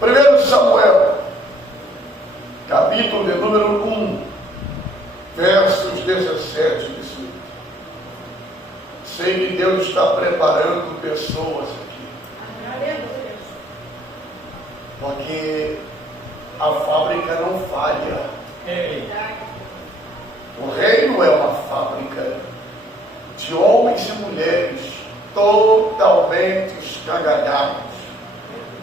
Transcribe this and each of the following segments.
1 Samuel, capítulo de número 1, versos 17 e 18. Sei que Deus está preparando pessoas aqui, porque a fábrica não falha. O reino é uma fábrica de homens e mulheres totalmente escangalhados,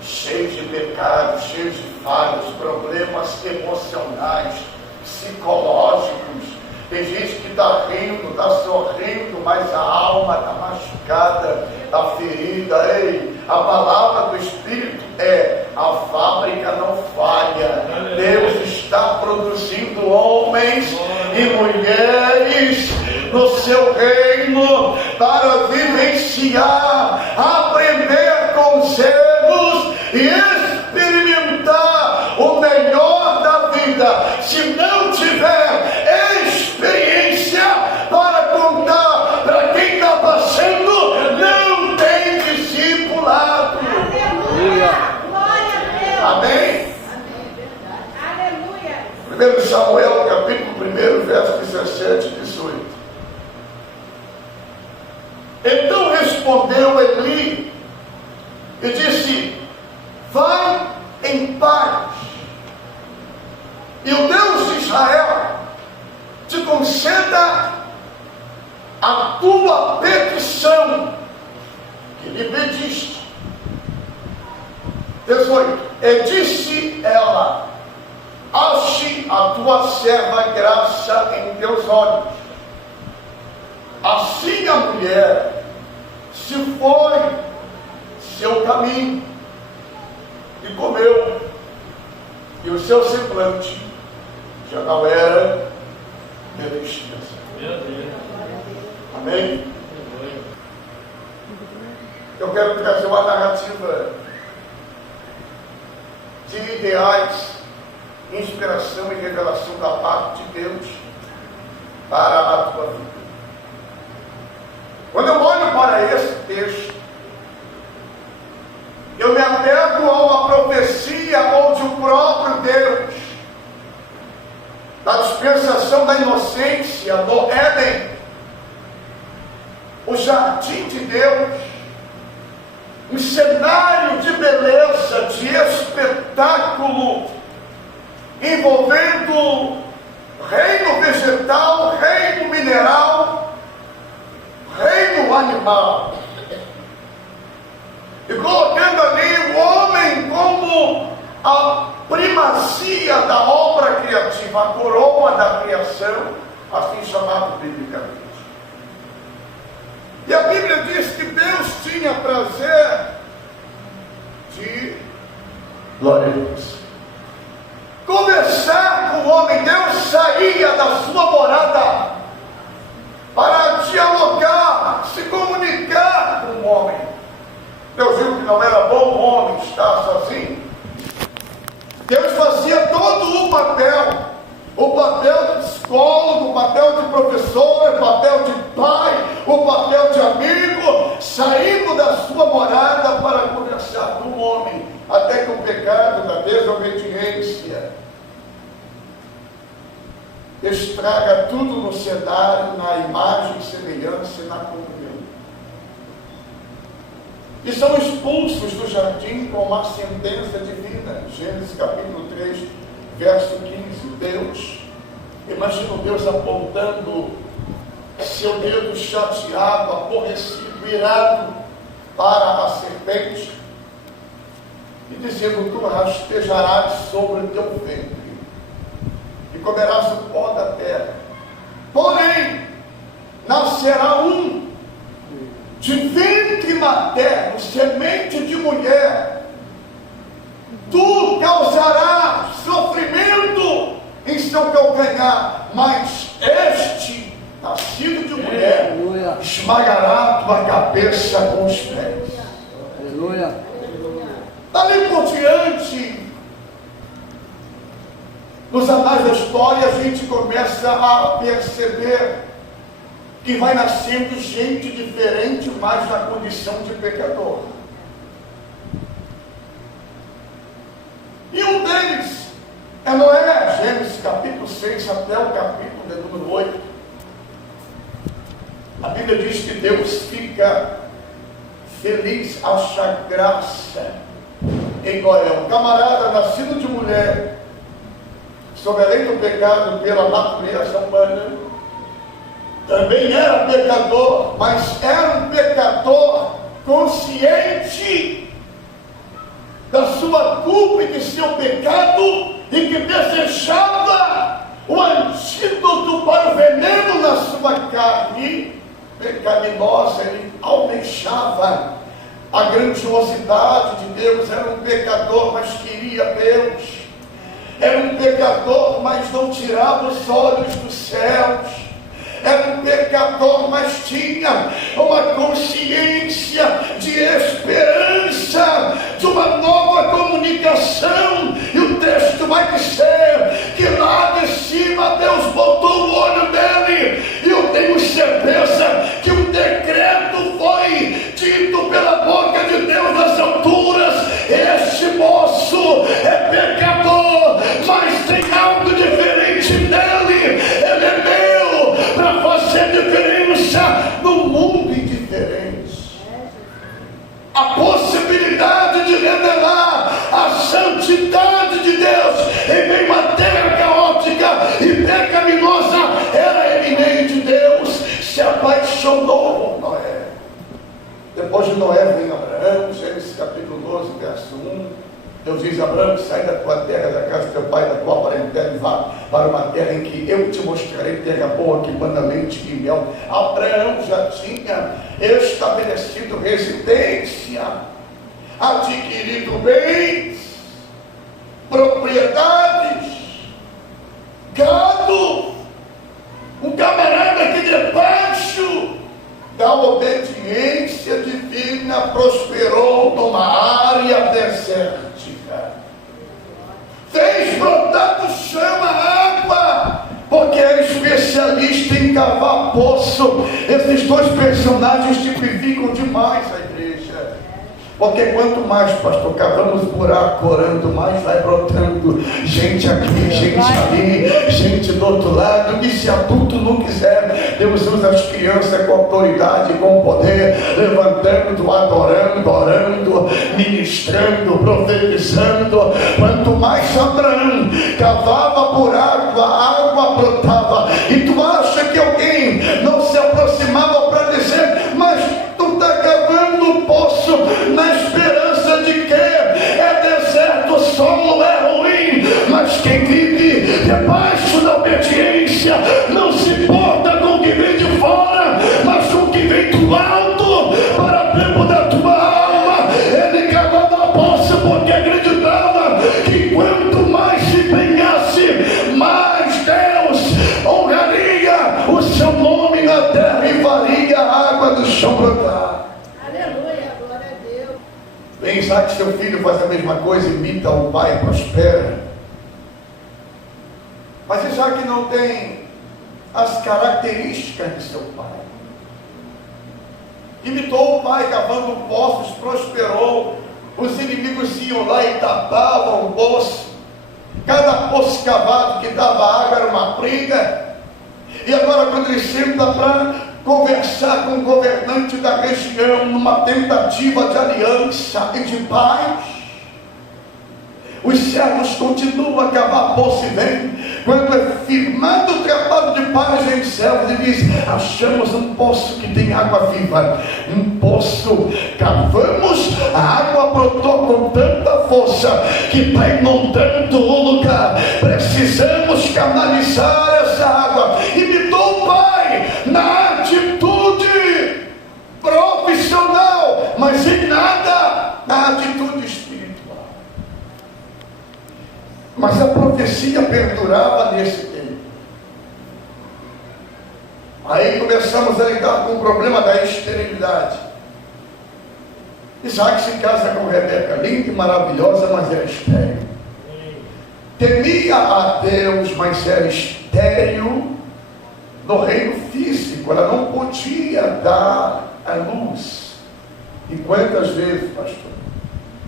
cheios de pecados, cheios de falhas, problemas emocionais, psicológicos. Tem gente que está rindo, está sorrindo, mas a alma está machucada, está ferida. Ei, a palavra do Espírito é: a fábrica não falha. Deus está produzindo homens e mulheres no seu reino para vivenciar, aprender com os erros e experimentar o melhor da vida. Se não tiver experiência para contar para quem está passando, não tem discipulado. Amém? Aleluia. 1 Samuel, capítulo 1, verso 17 e 18. Então respondeu Eli e disse: vai em paz, e o Deus de Israel te conceda a tua petição que lhe pediste. 18. E disse ela: ache a tua serva graça em teus olhos. Assim a mulher se foi seu caminho e comeu, e o seu semblante já não era de tristeza. Amém? Eu quero trazer uma narrativa de ideais, inspiração e revelação da parte de Deus para a tua vida. Quando eu olho para esse texto, eu me apego a uma profecia onde o próprio Deus, na dispensação da inocência do Éden, o jardim de Deus, um cenário de beleza, de espetáculo, envolvendo reino vegetal, reino mineral, reino animal, e colocando ali o homem como a primazia da obra criativa, a coroa da criação, assim chamado biblicamente. E a Bíblia diz que Deus tinha prazer de, glória a Deus, conversar com o homem. Deus saía da sua morada para dialogar, se comunicar com o homem. Deus viu que não era bom o homem estar sozinho. Deus fazia todo o papel de psicólogo, o papel de professor, o papel de pai, o papel de amigo, saindo da sua morada para conversar com o homem, até que o pecado da desobediência estraga tudo no cenário, na imagem, semelhança e na comunhão. E são expulsos do jardim com uma sentença divina. Gênesis capítulo 3, verso 15. Deus, imagina Deus apontando seu dedo chateado, aborrecido, irado para a serpente e dizendo: tu rastejarás sobre o teu ventre e comerás o pó da terra, porém nascerá um de ventre materno, semente de mulher, tu causarás sofrimento em seu calcanhar, mas este, nascido de mulher, aleluia, esmagará tua cabeça com os pés. Aleluia. Dali por diante, nos anais da história, a gente começa a perceber que vai nascendo gente diferente, mas na condição de pecador. deles é Noé, Gênesis capítulo 6 até o capítulo de número 8. A Bíblia diz que Deus fica feliz, acha graça em Noé, um camarada nascido de mulher, sob a lei do pecado pela natureza humana, também era pecador, mas era um pecador consciente da sua culpa e de seu pecado, e que desejava o antídoto para o veneno na sua carne pecaminosa. Ele almejava a grandiosidade de Deus. Era um pecador, mas queria Deus. Era um pecador, mas não tirava os olhos dos céus. Era um pecador, mas tinha uma consciência de esperança, de uma nova comunicação. E o texto vai dizer que lá de cima Deus botou o olho dele. E eu tenho certeza que um decreto foi dito pela boca de Deus nas alturas: este moço é pecador, mas tem algo diferente nele. Ele é meu para fazer diferença no mundo indiferente. A possibilidade de revelar a santidade de Deus em meio a terra caótica e pecaminosa era eminente. Deus se apaixonou por Noé. Depois de Noé vem Abraão, Gênesis capítulo 12, verso 1. Deus diz: Abraão, sai da tua terra, da casa do teu pai, da tua parentela, e vá para uma terra em que eu te mostrarei, terra boa, que manda leite e mel. Abraão já tinha estabelecido residência, adquirido bens, propriedades, gado. Um camarada que debaixo da obediência divina prosperou numa área desértica. Fez brotar do chão a água, porque era especialista em cavar poço. Esses dois personagens tipificam demais a igreja. Porque quanto mais, pastor, cavamos buraco, orando, mais vai brotando gente aqui, gente ali, gente do outro lado. E se adulto não quiser, Deus usa as crianças com autoridade, com poder, levantando, adorando, orando, ministrando, profetizando. Quanto mais Abraão cavava buraco, a água brotava. E tu acha que alguém não se aproximava para dizer: mas tu está cavando um poço na esperança de que é deserto, o solo é ruim, mas quem vive debaixo da obediência não se importa com o que vem de fora, mas com o que vem do alto, para tempo da tua alma. Ele cavava poço porque acreditava que quanto mais se empenhasse, mais Deus honraria o seu nome na terra e faria a água do chão brotar. Vem Isaac, seu filho, faz a mesma coisa, imita o pai, prospera. Mas Isaac não tem as características de seu pai. Imitou o pai, cavando poços, prosperou. Os inimigos iam lá e tapavam o poço. Cada poço cavado que dava água era uma briga. E agora, quando ele senta para conversar com o governante da região, numa tentativa de aliança e de paz, os servos continuam a cavar poço e vem. Quando é firmado o tratado de paz, vem o servo e diz: achamos um poço que tem água viva, um poço, cavamos, a água brotou com tanta força que está inundando o lugar. Precisamos canalizar essa água. Imitou o pai na atitude profissional, mas em nada na atitude espiritual. Mas a profecia perdurava nesse tempo. Aí começamos a lidar com o problema da esterilidade. Isaac se casa com Rebeca, linda e maravilhosa, mas era estéril. Temia a Deus, mas era estéril no reino físico. Ela não podia dar a luz. E quantas vezes, pastor,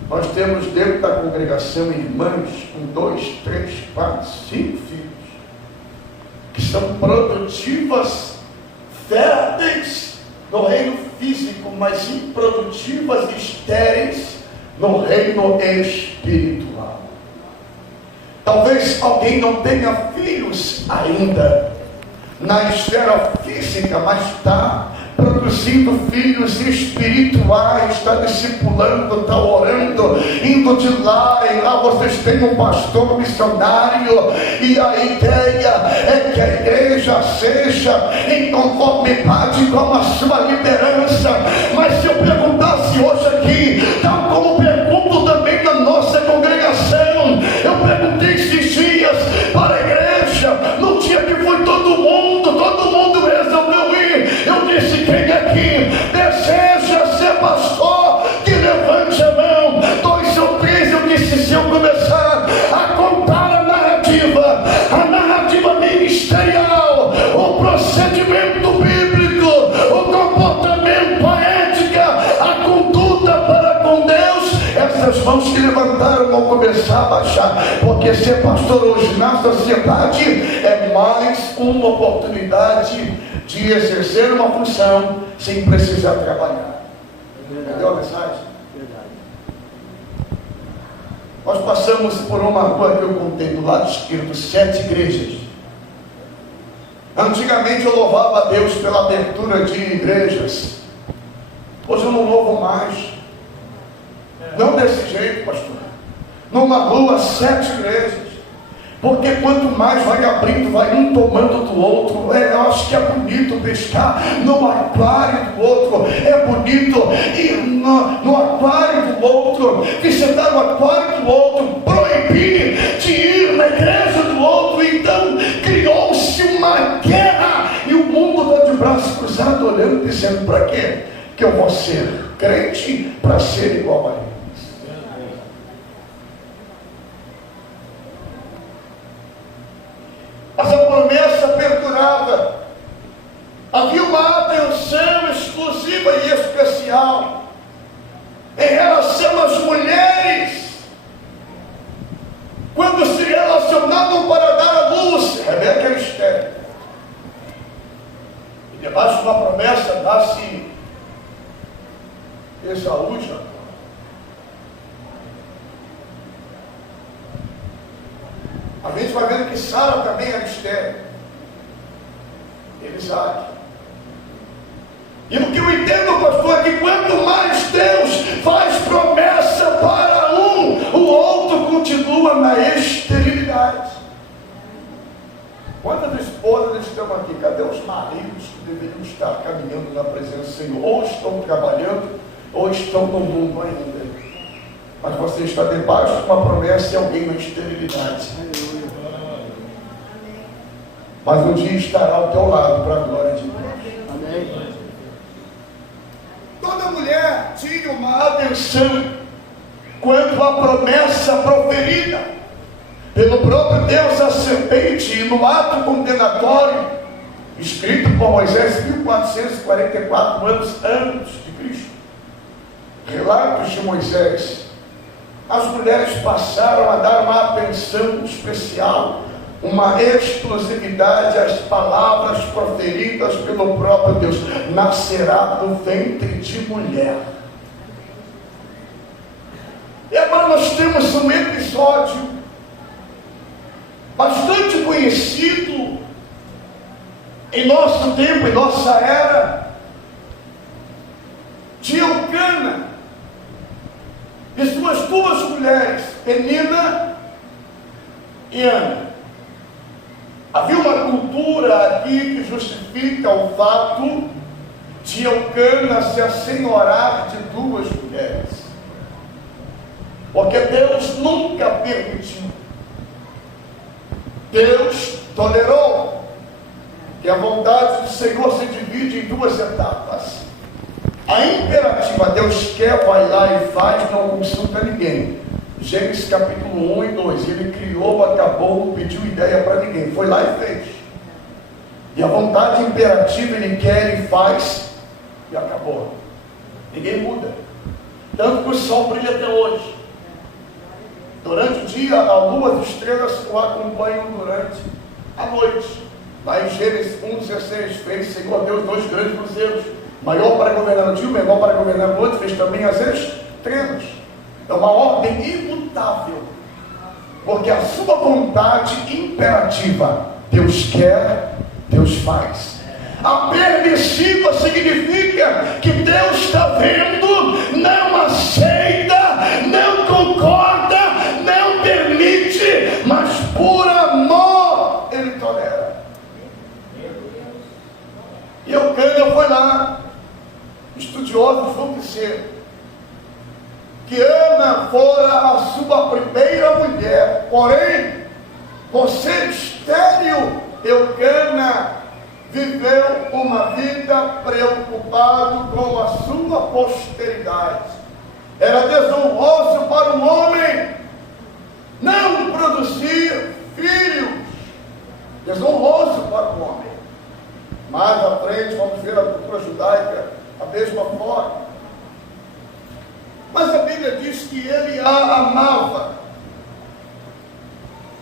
Nós temos dentro da congregação irmãs com 2, 3, 4, 5 filhos, que são produtivas, férteis no reino físico, mas improdutivas e estéreis no reino espiritual. Talvez alguém não tenha filhos ainda na esfera física, mas está produzindo filhos espirituais, está discipulando, está orando, indo de lá e lá vocês têm um pastor missionário, e a ideia é que a igreja seja em conformidade com a sua liderança. Mas se eu perguntasse hoje aqui, tal como pergunto também na nossa congregação, eu perguntei esses dias para a igreja, no dia que foi todo mundo resolveu ir, eu disse: quem aqui deseja ser pastor, que levante a mão. 2 ou 3, eu disse: se eu começar a contar a narrativa ministerial, o procedimento bíblico, o comportamento, a ética, a conduta para com Deus, essas mãos que levantaram vão começar a baixar, porque ser pastor hoje na sociedade é mais uma oportunidade de exercer uma função sem precisar trabalhar. Entendeu a mensagem? Verdade. Nós passamos por uma rua que eu contei do lado esquerdo, 7 igrejas. Antigamente eu louvava a Deus pela abertura de igrejas. Hoje eu não louvo mais. Não desse jeito, pastor. Numa rua, 7 igrejas. Porque quanto mais vai abrindo, vai um tomando do outro. Eu acho que é bonito pescar no aquário do outro. É bonito ir no aquário do outro, visitar o aquário do outro, proibir de ir na igreja do outro. Então criou-se uma guerra e o mundo está de braço cruzado olhando, dizendo: para quê? Que eu vou ser crente para ser igual a ele. Mas a promessa perdurava. Havia uma atenção exclusiva e especial em relação às mulheres, quando se relacionavam para dar a luz. Rebeca era estéril, e debaixo de uma promessa nasce Esaú, Jacó. A gente vai vendo que Sara também era estéril. Isaac. E o que eu entendo, pastor, é que quanto mais Deus faz promessa para um, o outro continua na esterilidade. Quantas esposas estão aqui? Cadê os maridos que deveriam estar caminhando na presença do Senhor? Ou estão trabalhando, ou estão no mundo ainda. Mas você está debaixo de uma promessa e alguém na esterilidade. Mas um dia estará ao teu lado para a glória de Deus. Amém. Toda mulher tinha uma atenção quanto à promessa proferida pelo próprio Deus à serpente, no ato condenatório escrito por Moisés 1444 anos antes de Cristo. Relatos de Moisés. As mulheres passaram a dar uma atenção especial, uma exclusividade às palavras proferidas pelo próprio Deus. Nascerá do ventre de mulher. E agora nós temos um episódio bastante conhecido em nosso tempo, em nossa era, de Eucana e suas 2 mulheres, Penina e Ana. Havia uma cultura aqui que justifica o fato de Eucana se assenhorar de 2 mulheres, porque Deus nunca permitiu. Deus tolerou que a vontade do Senhor se divide em 2 etapas. A imperativa, Deus quer, vai lá e faz, não consulta ninguém. Gênesis capítulo 1 e 2, ele criou, acabou, não pediu ideia para ninguém, foi lá e fez. E a vontade imperativa, ele quer e faz, e acabou. Ninguém muda. Tanto que o sol brilha até hoje. Durante o dia, a lua e as estrelas o acompanham durante a noite. Lá em Gênesis 1,16, fez Senhor Deus 2 grandes luzeiros, maior para governar o dia, menor para governar a noite, fez também as estrelas. É uma ordem imutável, porque a sua vontade imperativa, Deus quer, Deus faz. A permissiva significa que Deus está vendo, não aceita, não concorda, não permite, mas por amor Ele tolera. E Eucânia foi lá, estudioso justiceiro, que Ana fora a sua primeira mulher, porém, por ser estéril, Eucânia viveu uma vida preocupado com a sua posteridade. Era desonroso para um homem não produzir filhos. Desonroso para o homem. Mais à frente vamos ver a cultura judaica a mesma forma. Mas a Bíblia diz que ele a amava.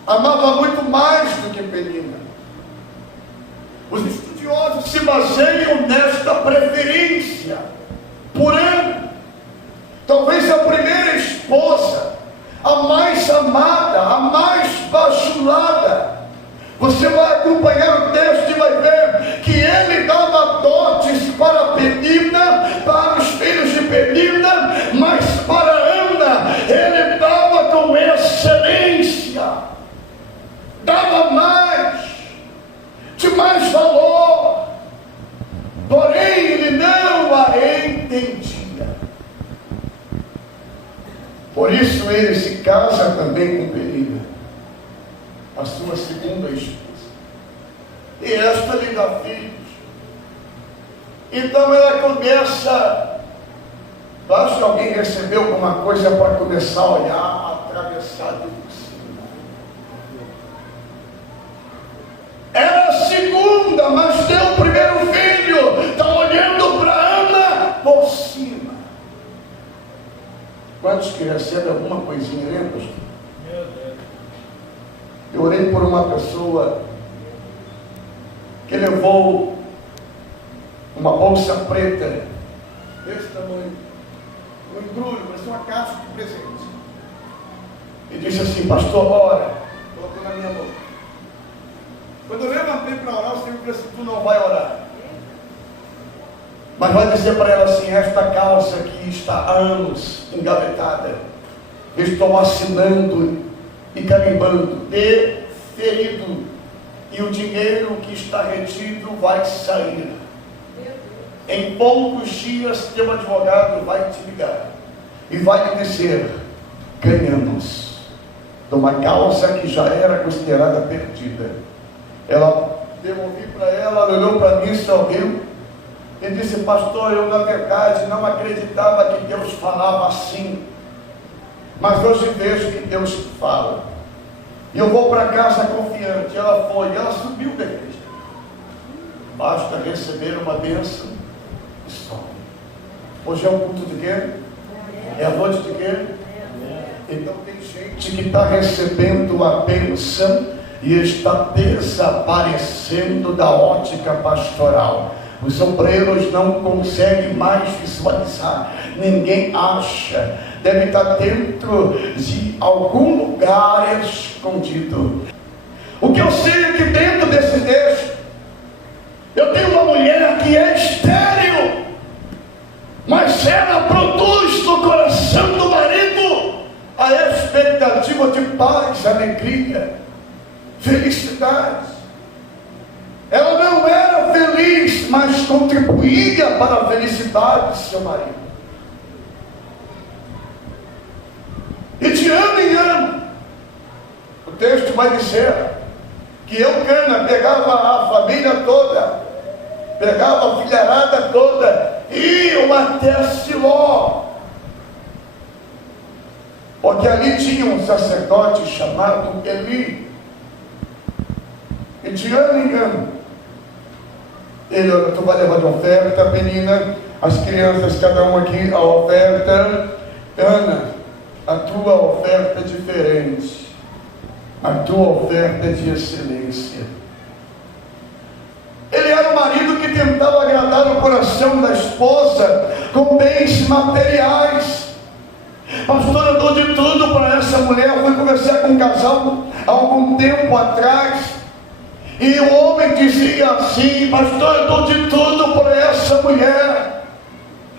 Amava muito mais do que Penina. Os estudiosos se baseiam nesta preferência por Ana. Talvez a primeira esposa, a mais amada, a mais bajulada. Você vai acompanhar o texto e vai ver que ele dava dotes para Penina, para os filhos de Penina, mas para Ana ele dava com excelência, dava mais, de mais valor, porém ele não a entendia. Por isso ele se casa também com Penina, a sua segunda esposa, e esta lhe dá filhos. Então ela começa, acho que alguém recebeu alguma coisa para começar a olhar, atravessar de cima. Era a segunda, mas deu o primeiro filho, está olhando para Ana por cima. Quantos que recebem alguma coisinha, lembra, pastor? Eu orei por uma pessoa que levou uma bolsa preta desse tamanho, um embrulho, parecia uma caixa de presente, e disse assim: pastor, ora. Colocou na minha mão. Quando eu levantei para orar, o Senhor disse assim: tu não vai orar, mas vai dizer para ela assim: esta calça aqui está há anos engavetada, eu estou assinando e carimbando, deferido, e o dinheiro que está retido vai sair. Em poucos dias teu advogado vai te ligar e vai lhe dizer: ganhamos de uma causa que já era considerada perdida. Ela devolvi para ela, olhou para mim, sorriu e disse: pastor, eu na verdade não acreditava que Deus falava assim, mas hoje vejo que Deus fala, e eu vou para casa confiante. Ela foi, ela subiu da igreja. Basta receber uma bênção e sobe. Hoje é um culto de quê? É a noite de quê? Então tem gente que está recebendo a bênção e está desaparecendo da ótica pastoral. Os obreiros não conseguem mais visualizar, ninguém acha, deve estar dentro de algum lugar escondido. O que eu sei é que dentro desse texto, eu tenho uma mulher que é estéril, mas ela produz no coração do marido a expectativa de paz, alegria, felicidade. Ela não era feliz, mas contribuía para a felicidade de seu marido. E de ano em ano, o texto vai dizer que Eucana pegava a família toda, pegava a filharada toda, iam até Siló, porque ali tinha um sacerdote chamado Eli. E de ano em ano, ele: olha, tu vai levar de oferta, Penina, as crianças, cada um aqui, a oferta. Ana, A tua oferta é diferente. A tua oferta é de excelência. Ele era um marido que tentava agradar o coração da esposa com bens materiais. Pastor, eu dou de tudo para essa mulher. Eu fui conversar com um casal há algum tempo atrás, e o homem dizia assim: pastor, eu dou de tudo para essa mulher,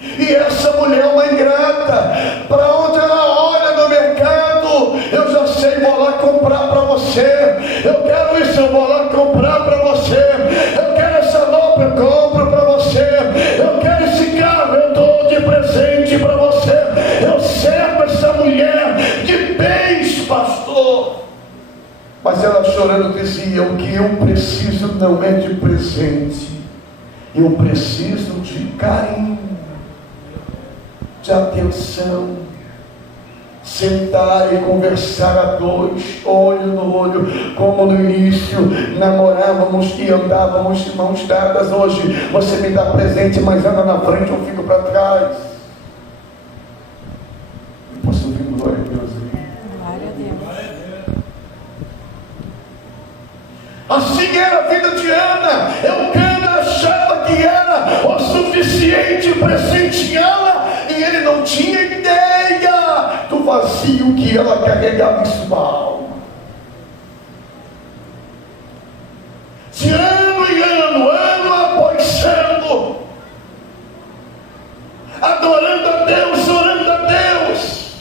e essa mulher é uma ingrata. Para onde ela olha no mercado, eu já sei, vou lá comprar para você. Eu quero isso, eu vou lá comprar para você. Eu quero essa roupa, eu compro para você. Eu quero esse carro, eu dou de presente para você. Eu servo essa mulher de bens, pastor. Mas ela chorando dizia: o que eu preciso não é de presente, eu preciso de carinho, de atenção, sentar e conversar a dois, olho no olho, como no início namorávamos e andávamos de mãos dadas. Hoje você me dá presente, mas anda na frente, eu fico para trás. Eu posso ouvir glória a Deus aí? Glória a Deus. Assim era a vida de Ana. Eucana achava que era o suficiente presenteá-la, e ele não tinha ideia do vazio que ela carregava em sua alma. De ano em ano, ano após ano, adorando a Deus, orando a Deus,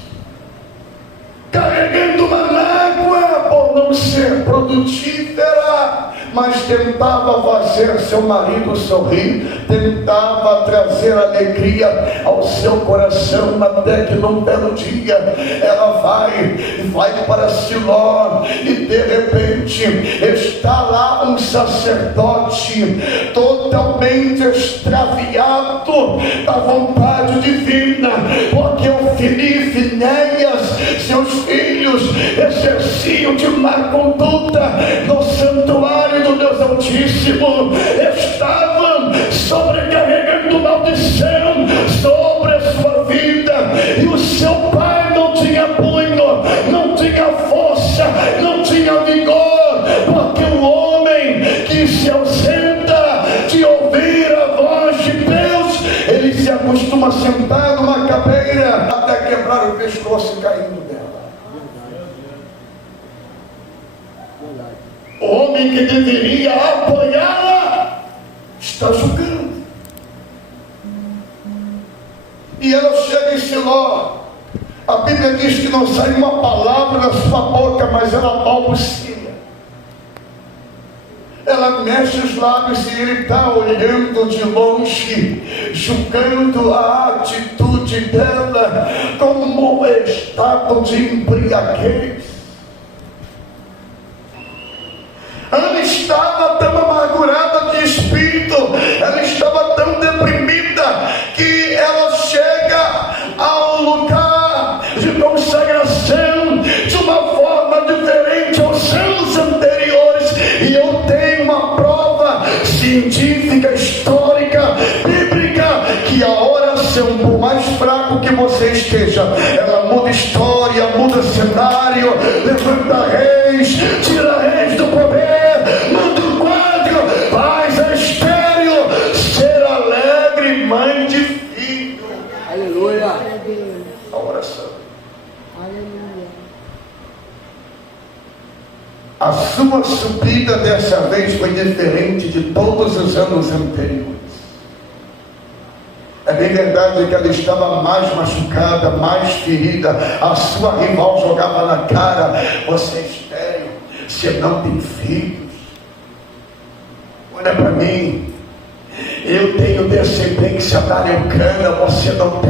carregando uma mágoa por não ser produtífera, mas tentava fazer seu marido sorrir, tentava trazer alegria ao seu coração, até que num belo dia ela vai para Siló, e de repente está lá um sacerdote totalmente extraviado da vontade divina, porque Ofni e Finéias, seus filhos, exerciam de má conduta no santuário do Deus Altíssimo, estavam sobrecarregando maldição sobre a sua vida, e o seu pai não tinha punho, não tinha força, não tinha vigor, porque o homem que se ausenta de ouvir a voz de Deus, ele se acostuma a sentar numa cadeira até quebrar o pescoço caindo dela. O homem que deveria apoiá-la está julgando. E ela chega em Siló. A Bíblia diz que não sai uma palavra da sua boca, mas ela balbucia. Ela mexe os lábios e ele está olhando de longe, julgando a atitude dela como um estado de embriaguez. Ela estava tão amargurada de espírito, ela estava tão deprimida, que ela chega ao lugar de consagração de uma forma diferente aos anos anteriores. E eu tenho uma prova científica, histórica, bíblica, que a oração, por mais fraco que você esteja, ela muda história, muda cenário, levanta reis, tira reis do poder, manda um quadro, faz a estéreo ser alegre, mãe de filho. Aleluia. A oração. Aleluia. A sua subida dessa vez foi diferente de todos os anos anteriores. É bem verdade que ela estava mais machucada, mais ferida. A sua rival jogava na cara: você é estéril, você não tem filhos. Olha para mim, eu tenho descendência da Eucana, você não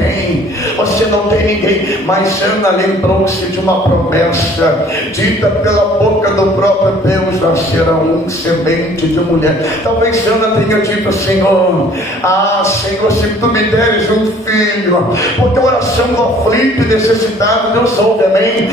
tem ninguém. Mas Ana lembrou-se de uma promessa dita pela boca do próprio Deus: nascerá um semente de mulher. Talvez Ana tenha dito: Senhor, Senhor, se tu me deres um filho, porque a oração do aflito e necessitado Deus ouve, amém?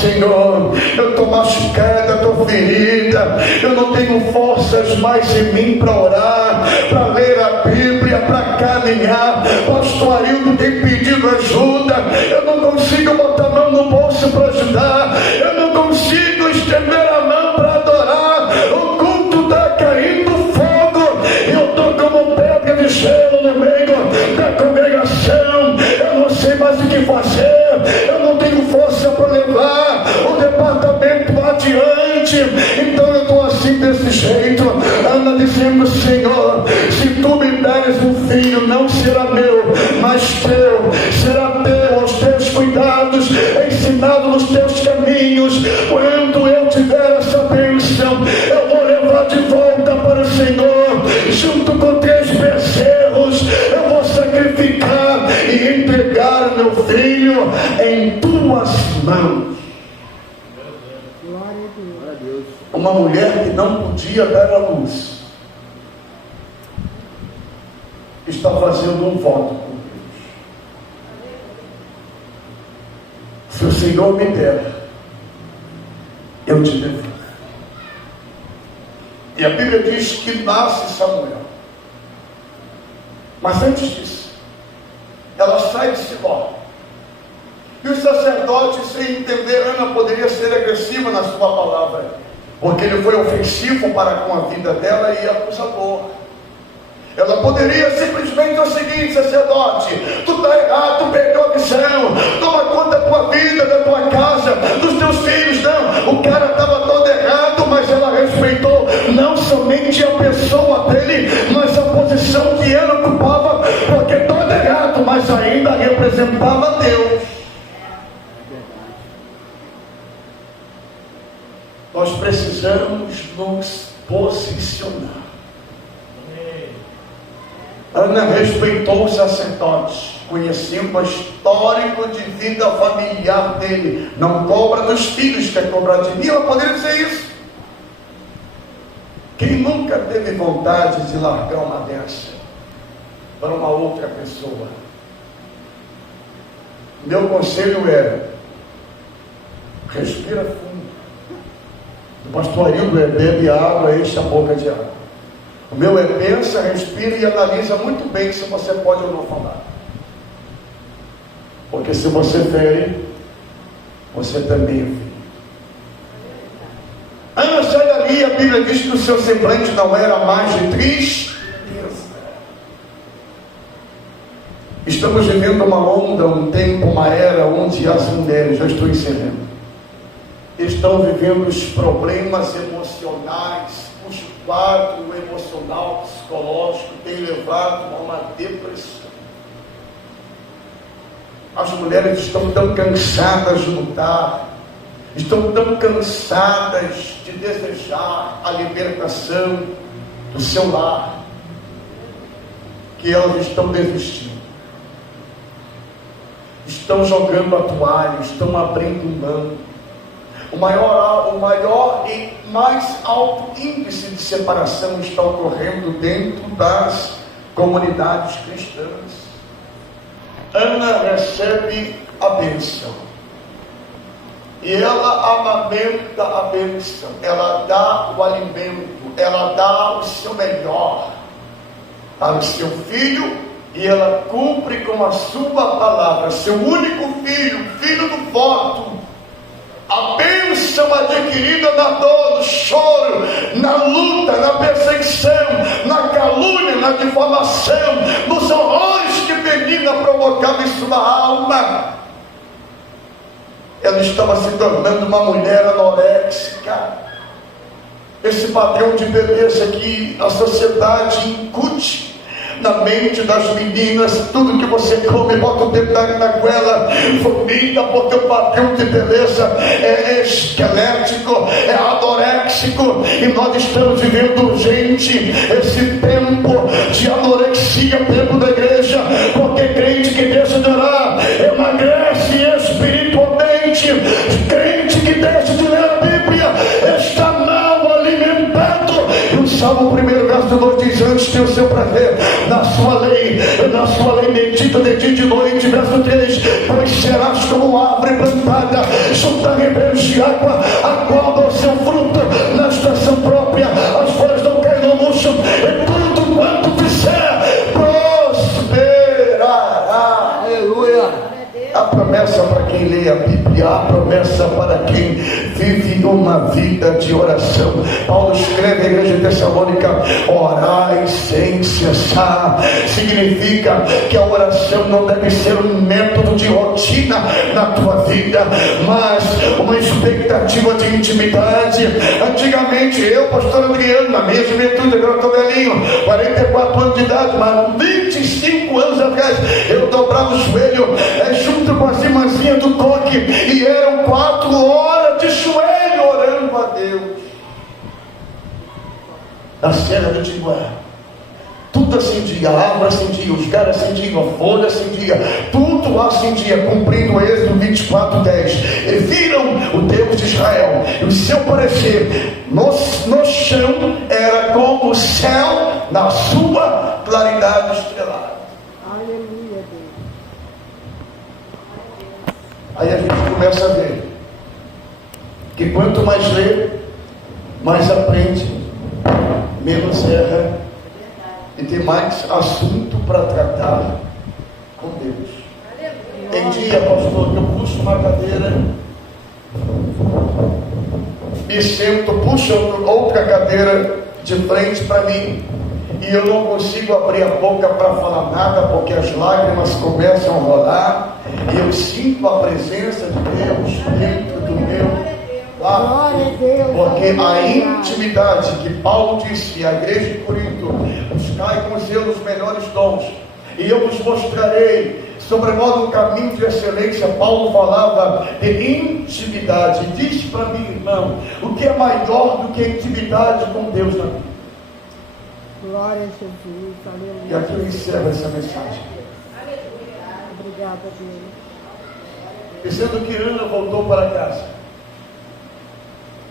Senhor, eu estou machucada, estou ferida, eu não tenho forças mais em mim para orar, para ler a Bíblia, para caminhar. Pastor Arildo tem pedido ajuda, eu não consigo botar a mão no bolso para ajudar, eu não consigo estender a mão para adorar, o culto está caindo fogo, eu estou como pedra de gelo no meio da congregação, eu não sei mais o que fazer, eu não tenho força para levar o departamento adiante, então eu estou assim desse jeito. Ana dizendo: Senhor, se tu me deres um filho, não será meu, mas teu, será teu aos teus cuidados, ensinado nos teus caminhos. Quando eu tiver essa bênção, eu vou levar de volta para o Senhor, junto com 3 bezerros, eu vou sacrificar e entregar meu filho em tuas mãos. Glória a Deus. Uma mulher que não podia dar à luz está fazendo um voto com Deus: se o Senhor me der, eu te devolvo. E a Bíblia diz que nasce Samuel, mas antes disso, ela sai de Siló. E os sacerdotes, sem entender, Ana poderia ser agressiva na sua palavra, porque ele foi ofensivo para com a vida dela e acusador. Ela poderia simplesmente dizer o seguinte: sacerdote, tu está errado, tu perdeu a visão, toma conta da tua vida, da tua casa, dos teus filhos. Não, o cara estava todo errado, mas ela respeitou não somente a pessoa dele, mas a posição que ele ocupava, porque todo errado, mas ainda representava Deus. Nós precisamos nos posicionar. Ana respeitou os sacerdotes, conhecendo o histórico de vida familiar dele. Não cobra dos filhos, quer cobrar de mim. Ela poderia dizer isso. Quem nunca teve vontade de largar uma dessa para uma outra pessoa? Meu conselho é: respira fundo. O pastor Arildo bebe água, enche a boca de água. O meu é: pensa, respira e analisa muito bem se você pode ou não falar. Porque se você fere, você também é filho. Ana sai dali, a Bíblia diz que o seu semblante não era mais de tristeza. Estamos vivendo uma onda, um tempo, uma era onde as mulheres, já estou encerrando, estão vivendo os problemas emocionais, cujo quadro emocional, psicológico tem levado a uma depressão. As mulheres estão tão cansadas de lutar, estão tão cansadas de desejar a libertação do seu lar, que elas estão desistindo, estão jogando a toalha, estão abrindo mão. O maior e mais alto índice de separação está ocorrendo dentro das comunidades cristãs. Ana recebe a bênção e ela amamenta a bênção, ela dá o alimento, ela dá o seu melhor para o seu filho, e ela cumpre com a sua palavra, seu único filho, filho do voto. A bênção adquirida na dor, no choro, na luta, na perseguição, na calúnia, na difamação, nos horrores que Penina provocava em sua alma. Ela estava se tornando uma mulher anoréxica. Esse padrão de beleza que a sociedade incute na mente das meninas: tudo que você come, bota o dedo na goela, vomita, porque o padrão de beleza é esquelético, é anoréxico, e nós estamos vivendo, gente, esse tempo de anorexia dentro da igreja, porque crente que deixa de orar emagrece espiritualmente, crente que deixa de ler a Bíblia está mal alimentado. E o Salmo 1, verso 2 diz: antes tem o seu prazer na sua lei medita de dia e de noite. Verso 3: pois serás como árvore plantada junto a ribeiros de água, a qual dá o seu fruto na estação própria, as folhas não caem, não murcham, e tudo quanto fizer prosperará. Aleluia. A promessa para quem lê a Bíblia e há promessa para quem vive uma vida de oração. Paulo escreve à igreja de Tessalônica: orai sem cessar. Significa que a oração não deve ser um método de rotina na tua vida, mas uma expectativa de intimidade. Antigamente eu, pastor Adriano, na minha juventude, agora estou velhinho, 44 anos de idade, mas 25 anos atrás, eu dobrava o joelho junto com as irmãzinhas do toque, e eram 4 horas de joelho orando a Deus. Na Serra do Tiguá, tudo acendia, a árvore acendia, os galhos acendiam, a folha acendia, tudo acendia, cumprindo o Êxodo 24:10. E viram o Deus de Israel, e o seu parecer no chão era como o céu na sua claridade estrelada. Aleluia, Deus. Aí a gente começa a ver que quanto mais lê, mais aprende, menos erra e tem mais assunto para tratar com Deus. Tem dia, pastor, que eu puxo uma cadeira e sento, puxo outra cadeira de frente para mim, e eu não consigo abrir a boca para falar nada, porque as lágrimas começam a rolar, e eu sinto a presença de Deus dentro do meu quarto, porque a intimidade que Paulo disse à igreja de Corinto: buscai com zelo os melhores dons, e eu vos mostrarei sobremodo um caminho de excelência. Paulo falava de intimidade. Diz para mim, irmão, o que é maior do que a intimidade com Deus na vida? Glória a Jesus, aleluia. E aqui eu encerro essa mensagem. Obrigada, Deus. Pensando que Ana voltou para casa,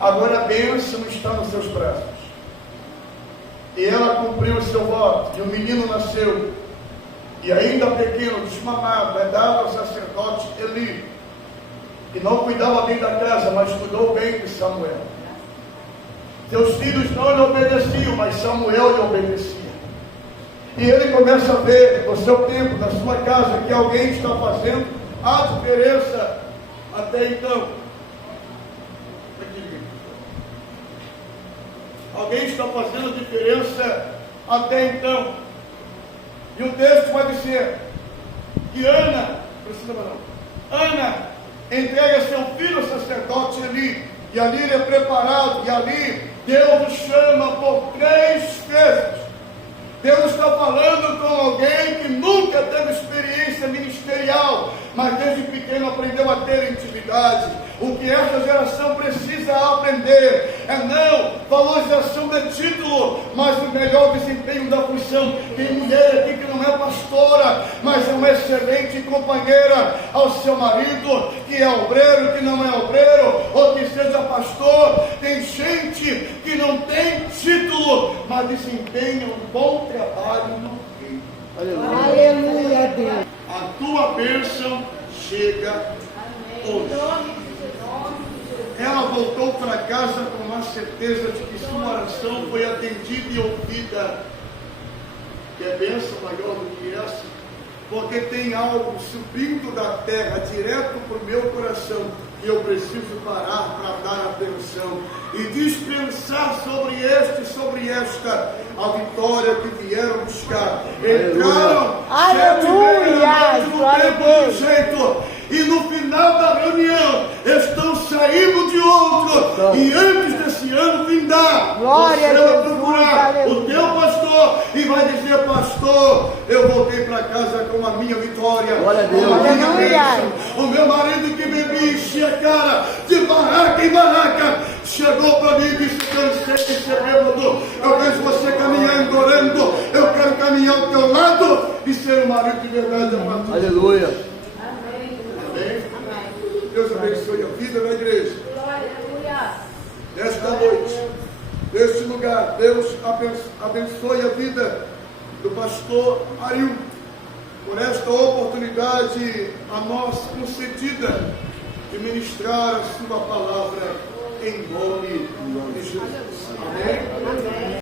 agora a bênção está nos seus braços, e ela cumpriu o seu voto, e o menino nasceu, e ainda pequeno, desmamado, é dado ao sacerdote Eli, que não cuidava bem da casa, mas cuidou bem de Samuel. Seus filhos não lhe obedeciam, mas Samuel lhe obedecia. E ele começa a ver no seu tempo, na sua casa, que alguém está fazendo a diferença até então. Alguém está fazendo a diferença até então. E o texto vai dizer que Ana entrega seu filho ao sacerdote Eli, e ali ele é preparado, e ali Deus o chama por 3 vezes. Deus está falando com alguém que nunca teve experiência ministerial, mas desde pequeno aprendeu a ter intimidade. O que essa geração precisa aprender é não valorização de título, mas o melhor desempenho da função. Tem mulher aqui que não é pastora, mas é uma excelente companheira ao seu marido, que é obreiro, que não é obreiro, ou que seja pastor. Tem gente que não tem título, mas desempenha um bom trabalho no reino. Aleluia, Deus. A tua bênção chega hoje. Ela voltou para casa com a certeza de que sua oração foi atendida e ouvida. Que é bênção maior do que essa? Porque tem algo subindo da terra direto para o meu coração, e eu preciso parar para dar atenção e dispensar sobre este e sobre esta a vitória que vieram buscar. Entraram 7h30 no tempo de um jeito, e no final da reunião estão saindo de outro. E antes desse ano findar, você vai procurar o teu pastor e vai dizer: pastor, eu voltei para casa com a minha vitória, com a minha bênção. O meu marido que bebia, enchia a cara de barraca em barraca, chegou para mim e disse: cansei de ser bêbado, eu vejo você caminhando, orando, eu quero caminhar ao teu lado e ser um marido de verdade. Aleluia. Amém? Deus abençoe a vida da igreja. Nesta noite, neste lugar, Deus abençoe a vida do pastor Arilton, por esta oportunidade a nós concedida de ministrar a sua palavra em nome de Jesus. Amém?